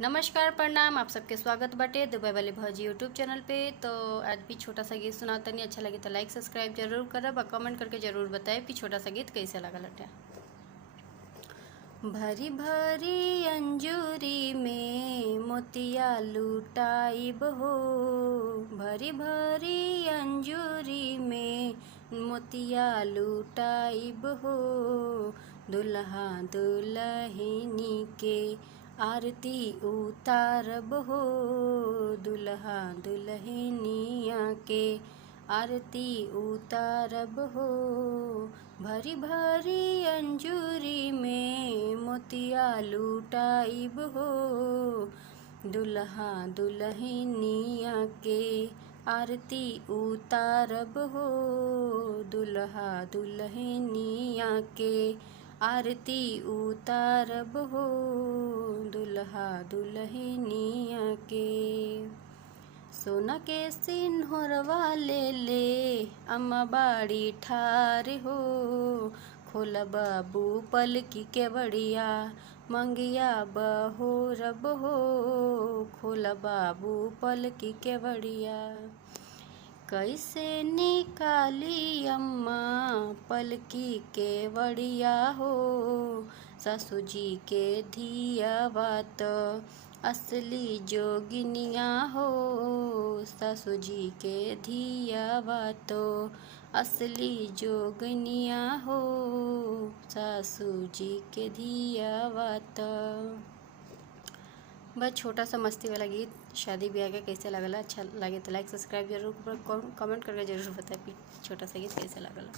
नमस्कार प्रणाम, आप सबके स्वागत बाटे दुबई वाली भौजी यूट्यूब चैनल पे। तो आज भी छोटा सा गीत सुनाता नहीं, अच्छा लगे तो लाइक सब्सक्राइब जरूर करब और कमेंट करके जरूर बताएब कि छोटा सा गीत कैसे लगा लटे। भरी भरी अंजूरी में मोतिया लुटाइब हो, भरी भरी अंजूरी में मोतिया लुटाइब हो। दुल्हा दुल्हनी के आरती उतारब हो, दुल्हा दुल्हनिया के आरती उतारब हो। भरी भरी अंजूरी में मोतिया लुटाइब हो, दुल्हा दुल्हनिया के आरती उतारब हो, दुल्हा दुल्हनिया के आरती उतारब हो, दुल्हा दुल्हनिया के। सोना के सिंहरवा ले ले अम्मा बाड़ी ठार हो, खोला बाबू पलकी के बढ़िया मंगिया बहोरब हो, खोला बाबू पलकी के बढ़िया। कैसे निकाली अम्मा पलकी के बढ़िया हो, सासू जी के धिया बात असली जोगिनिया हो, सासू जी के धिया बातो असली जोगनिया हो, सासू जी के धिया बात। बस छोटा सा मस्ती वाला गीत शादी ब्याह का कैसे लगला, अच्छा लगे तो लाइक सब्सक्राइब जरूर कमेंट करके जरूर बताए छोटा सा गीत कैसे लगला।